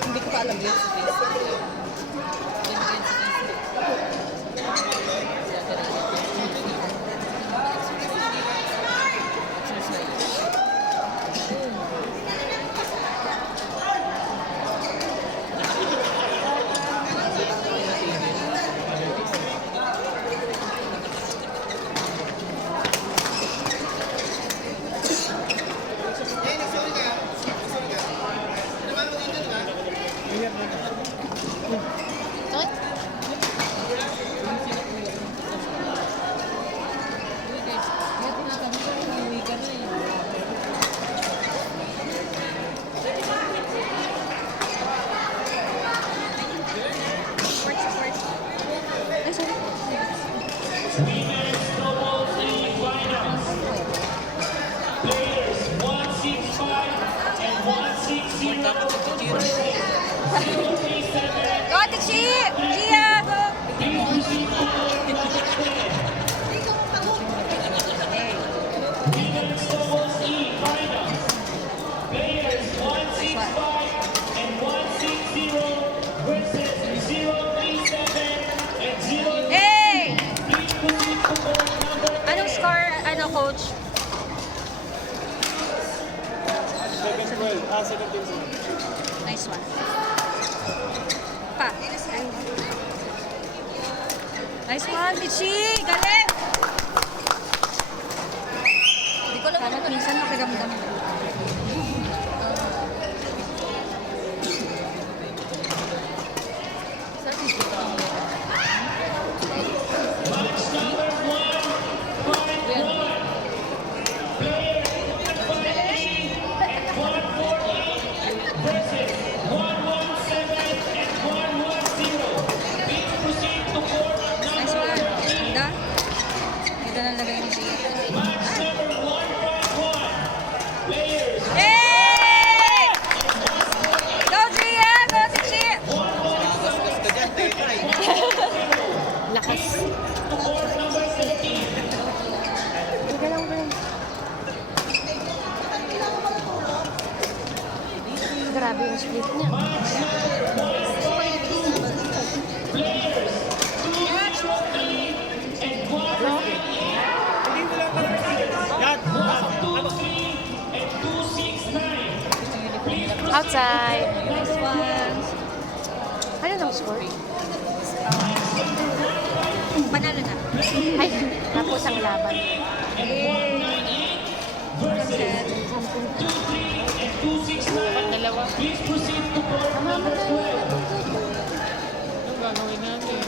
Hindi ko pa alam yun. Go, Tixi! Gia, go! Hey! Anong score, coach? 7-12. 17. Nice one. Pa. Nice one, Michi! Galing! Hindi ko lang alam minsan makiramdam. Lakas. Grabe yung split niya. Outside. Nice one. Ano nang score? Panalo na. Ay, tapos ang laban. Dalawa. Tama ba tayo? Anong gagawin natin?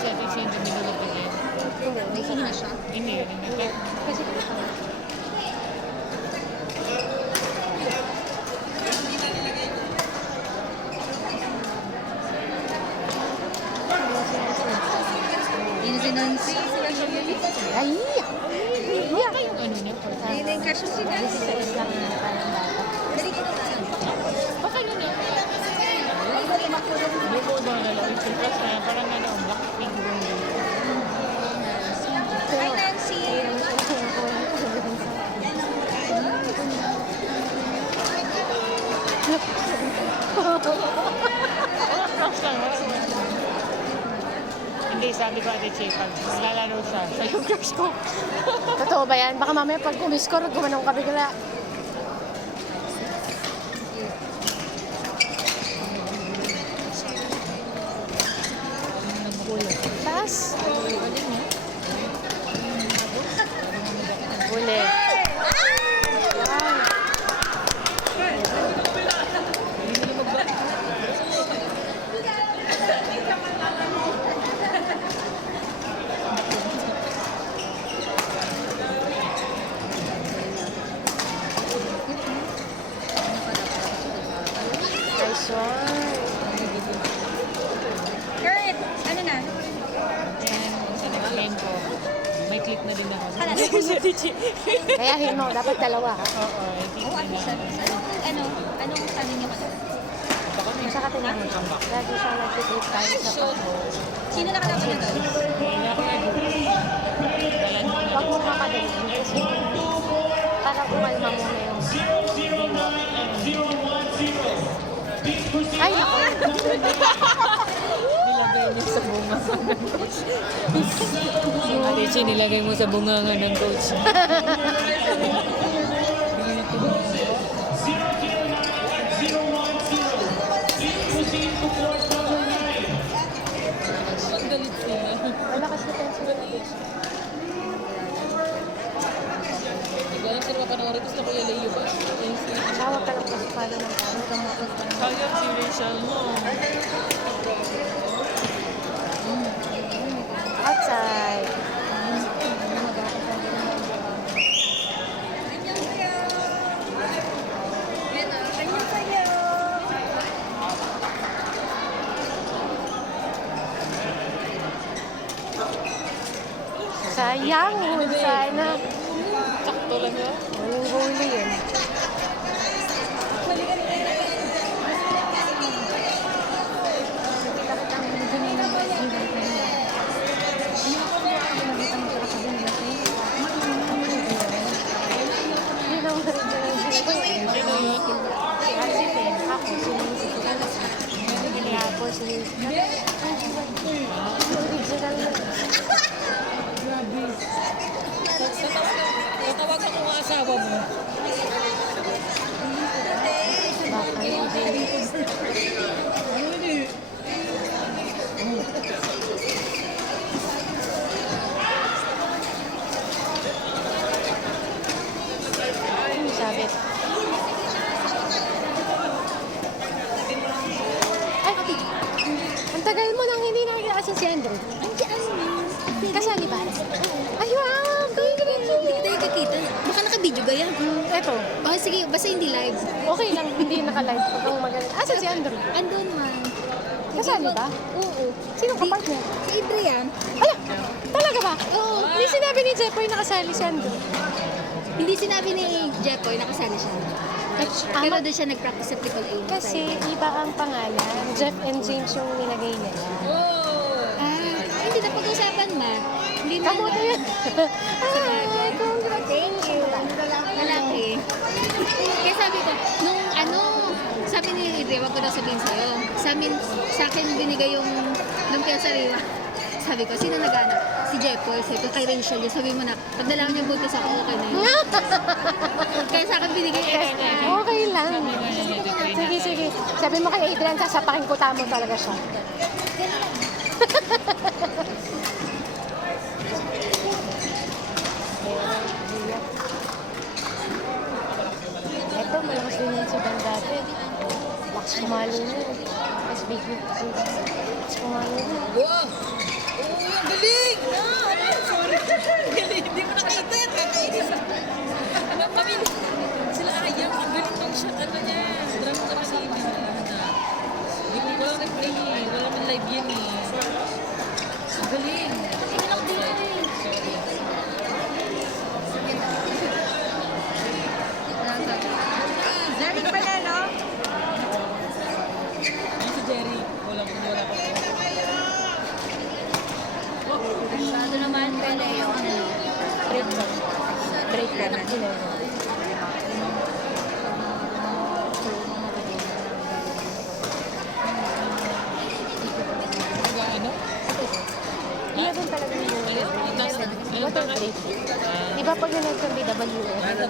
Settings in the middle of the game. May hina siya. Hindi, hindi. Kasi Ay! Yeah. Yung ano niya, first. Hindi na yung crush mo sila. This is lang na parang bata. Dali ko na. Baka yun eh. Hindi ko ba nalang yung first na parang ano, Blackpink yung Hi, Nancy! crush lang. Hindi, sabi ko ate Che, pag lalaro siya, siya yung crush ko. Totoo ba yan? Baka mamaya pag umiscore, gumanong ka bigla. Taas. Huli. Nice one. Kurt, ano na? And sa next game ko, may click na din ako. Kaya mo, dapat dalawa. Oo, may click Oo, din ako. anong sabi niyo ka? Sa katingin mo, lagi siya nag-click tayo sa pako. Sino nakalaban na doon? Hindi ako nag-click. Dalan mo na. Huwag mo mamadali kasi para kumalma muna yung... Ay, naku! Nilagay niyo sa bunga ng coach. Ate Che, nilagay mo sa bunga nga ng coach. Galit sila. Malakas na pencil na bitch. Galit sila panoorin. Gusto ko yung Leo ba? Tawag ka lang kasi pala ng tawag. Kaya si Rachel mo. Outside. Sayang, sana. Sakto lang yun. Walang huli yun. Yun ang original. Sino yun? Si Arsipen, ako, tapos si... Original na. Tatawagan ko nga asawa mo. Baka hindi. Sabit. Ay, ang tagal mo nang hindi nakikita si Andrew. Kasali ba? Ay, wow! Hindi tayo kakita. Baka naka-video gaya. Eto, Oh, sige, basta hindi live. okay lang, hindi naka-live. Ang magaling. Asa si Andrew? Andun man. Kasali ba? Oo. Sino ka partner? Si Adrian. Ala! Talaga ba? Oo. Hindi sinabi ni Jepoy nakasali si Andrew. Hindi sinabi ni Jeffoy, nakasali siya. Pero doon siya nag-practice sa Triple A. Kasi iba ang pangalan. Jeff and James yung nilagay nila. Hindi na pag-usapan ma. Hindi na. Kamote yan. Ay, congrats. Thank you. Malaki. Kaya sabi ko, nung sabi ni Idre, wag ko daw sabihin sa'yo. Sa akin binigay yung lumpia sariwa. Sabi ko, sino nag-anak? Si Jeffoy. Sabi ko, kay Rachel. Sabi mo na, pag nalaman niya butas ako, okay na yun. Kaya sa akin binigay extra. Okay lang. Sige, sige. Sabi mo kay Adrian, sasapakin ko tamo talaga siya. Ito, malakas din yung sudan dati. Lakas pumalo na. Mas big big. Lakas pumalo na. Wow! Oh, ang galing! Sorry. Galing, hindi ko nakita yan. Kakainis. Kami, sila ayaw. Ang galing ng shot. Ano niya? Drama ka kasi hindi na lahat na. Hindi ko walang replay eh. Walang live yan eh. Ang galing. Tingnan din. 11. Ano? 11 talaga yung water break. Di ba pag nanood kang BWF, 11,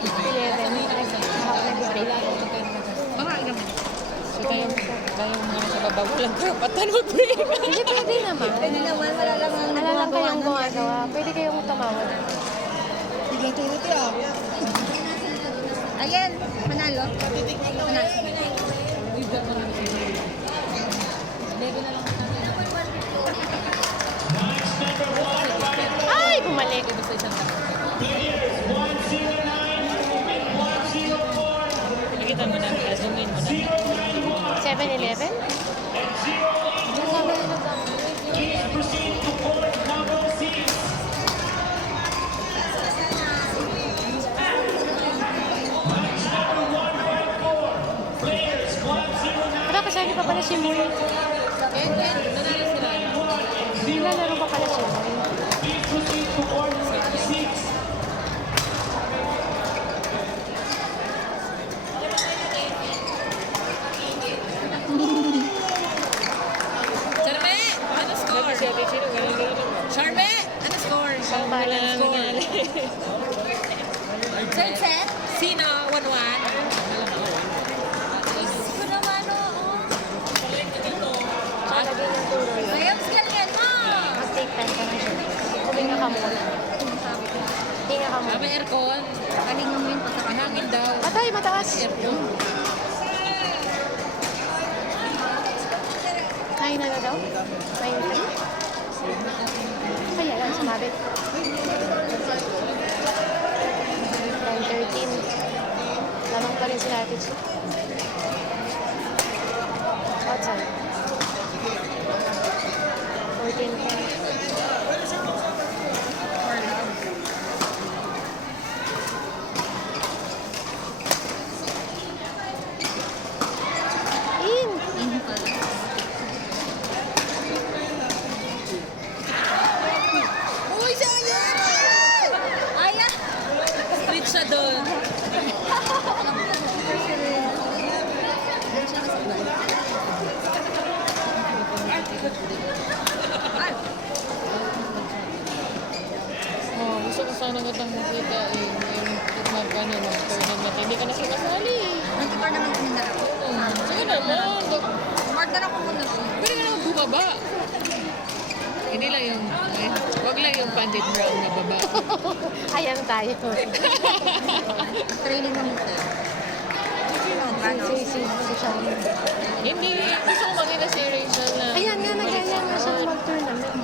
naka-break lang. Baka alam mo. So tayong mga nasa baba, walang karapatan mag-break. Hindi, pwede naman. Pwede naman, wala lang ang Wala lang kayong gumagawa. Pwede kayong tumawag. Biglang tulot yan. Ayan, manalo. Manalo. Ay, bumalik. Nakita mo na, zoom in mo na. 7-Eleven? Wala, kasali pa pala si Moy. Nilalaro pa pala si Moy. Charme! Ano score? Si Ate Chino, ganun-ganun naman. Charme! Ano score? Balance score. Third set? Sino? 1-1? Siguro naman, oo. Siya lagay ng tuloy. Ayaw, yan mo. Mag-take time ka na siya. Huminga ka muna. Hinga ka Ah, muna. may aircon. Kalingan mo yun pagkakataon. Mahangin daw. Patay, mataas. Aircon. Kain na daw? Kain na daw? Kaya lang, sumabit. 10:13. Lamang pa rin sila Ate Chi. Outside. 14:10. In! Yun pala. Uy, siya yan! Aya! Street siya doon. Oh, gusto ko sana kitang makita yung mag-ano ng tournament. Hindi ka na sumasali. Hindi pa naman kami nalaro. Sige naman. Mark na ako muna. Pwede ka naman bumaba. Hindi lang yung, wag lang yung pandit brown na baba. Ayan tayo. Training naman ito. Si Charlie. Hindi, gusto ko makita si Rachel na. Ayan nga, nagaya nga siya mag-tournament.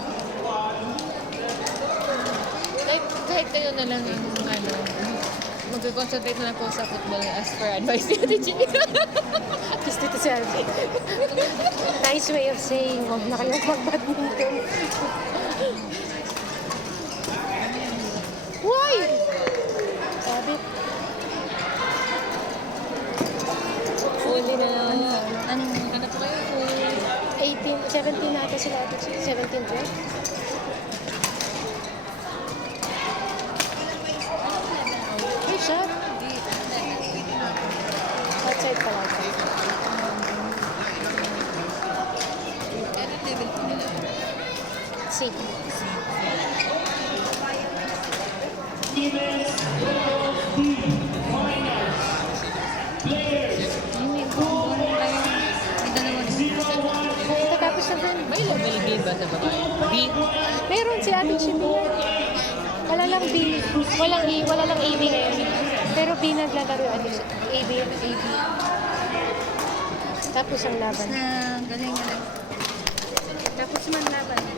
Kahit kayo na lang yung ano, mag-concentrate na lang po sa football as per advice ni Ate Chini. Gusto ito si Alvin. Nice way of saying, huwag na kayong mag-badminton. Why? Sabi. Huli na. Anong Hanap ko kayo. 17 na ata sila ate. 17, 12. Hey, shot. Outside pala ito. Anong level po nila? C. Tatapos na din. May level B ba sa babae? B? Meron si Ate Chimia. Wala lang B. Wala lang AB ngayon. Pero B naglalaro yung Ate AB. Tapos ang laban. na galing na lang. Tapos man laban.